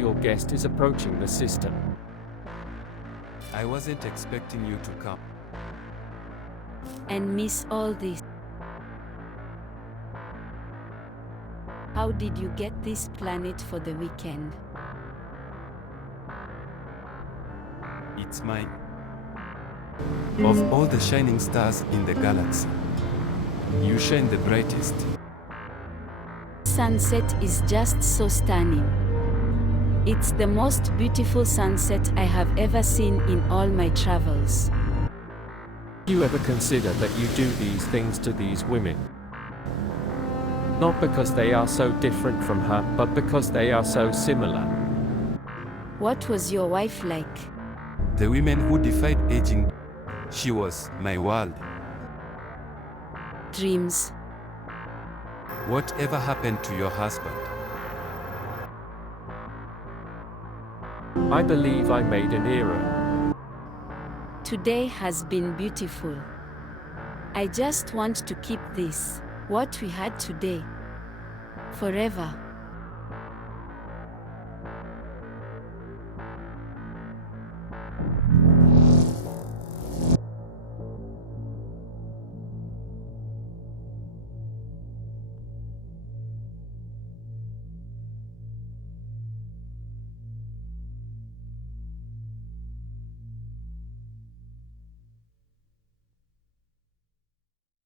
your guest is approaching the system. I wasn't expecting you to come. And miss all this. How did you get this planet for the weekend? It's mine. Of all the shining stars in the galaxy, you shine the brightest. Sunset is just so stunning. It's the most beautiful sunset I have ever seen in all my travels. Do you ever consider that you do these things to these women? Not because they are so different from her, but because they are so similar. What was your wife like? The women who defied aging. She was my world. Dreams. Whatever happened to your husband? I believe I made an error. Today has been beautiful. I just want to keep this, what we had today, forever.